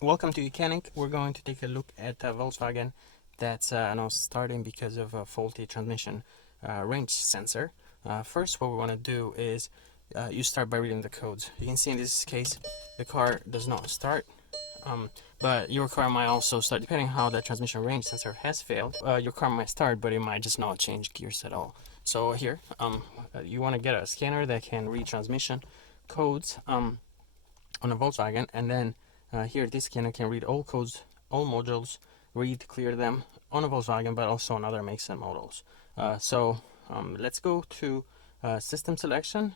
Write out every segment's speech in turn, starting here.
Welcome to YOUCANIC. We're going to take a look at Volkswagen that's now starting because of a faulty transmission range sensor. First, what we want to do is you start by reading the codes. You can see in this case the car does not start, but your car might also start, depending on how the transmission range sensor has failed. Your car might start, but it might just not change gears at all. So here, you want to get a scanner that can read transmission codes on a Volkswagen, and then here this scanner can read all codes, all modules, clear them on a Volkswagen, but also on other makes and models. Let's go to system selection,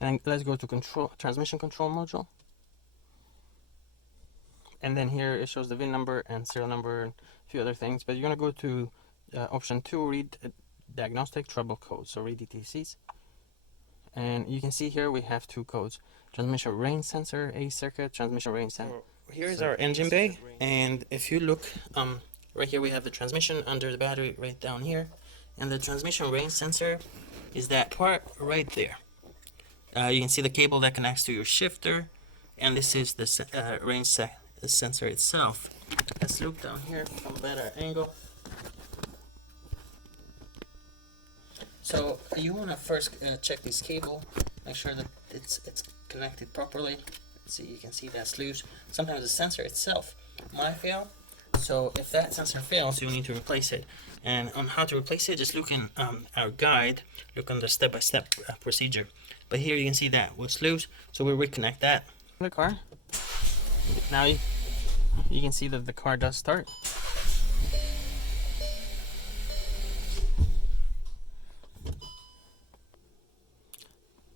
and let's go to transmission control module. And then here it shows the VIN number and serial number and a few other things, but you're going to go to option 2, read diagnostic trouble codes, so read DTCs. And you can see here we have two codes: transmission range sensor A circuit, transmission range sensor. Here's our engine bay, and if you look right here, we have the transmission under the battery right down here, and the transmission range sensor is that part right there. You can see the cable that connects to your shifter, and this is the range sensor itself. Let's look down here from a better angle. So you want to first check this cable, make sure that it's connected properly. See, you can see that's loose. Sometimes the sensor itself might fail, so if that sensor fails, you need to replace it. And on how to replace it, just look in our guide, look on the step-by-step procedure. But here you can see that was loose, so we reconnect that. The car. Now you can see that the car does start.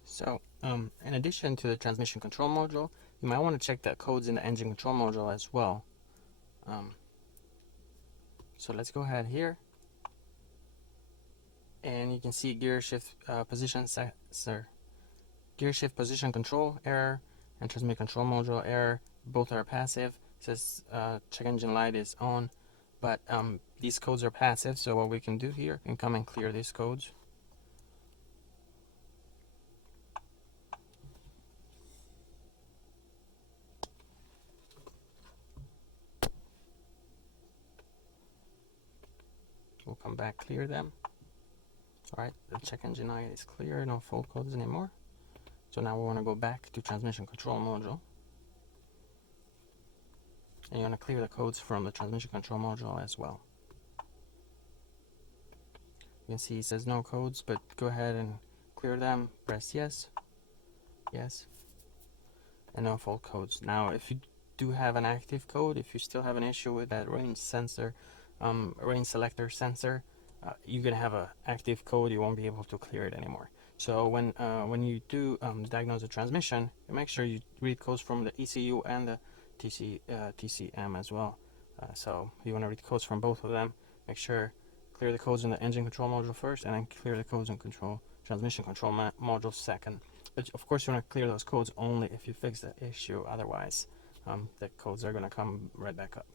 So, in addition to the transmission control module, you might want to check the codes in the engine control module as well. So let's go ahead here, and you can see gear shift position control error and transmission control module error. Both are passive. It says check engine light is on, but these codes are passive. So what we can do here, we can come and clear these codes. We'll come back, clear them. Alright, the check engine light is clear, no fault codes anymore. So now we want to go back to transmission control module. And you want to clear the codes from the transmission control module as well. You can see it says no codes, but go ahead and clear them. Press yes, yes, and no fault codes. Now if you do have an active code, if you still have an issue with that range sensor, range selector sensor, you're gonna have an active code. You won't be able to clear it anymore. So when you do diagnose the transmission, you make sure you read codes from the ECU and the TCM as well. So you want to read codes from both of them. Make sure clear the codes in the engine control module first, and then clear the codes in transmission control module second. But of course you want to clear those codes only if you fix the issue. Otherwise the codes are going to come right back up.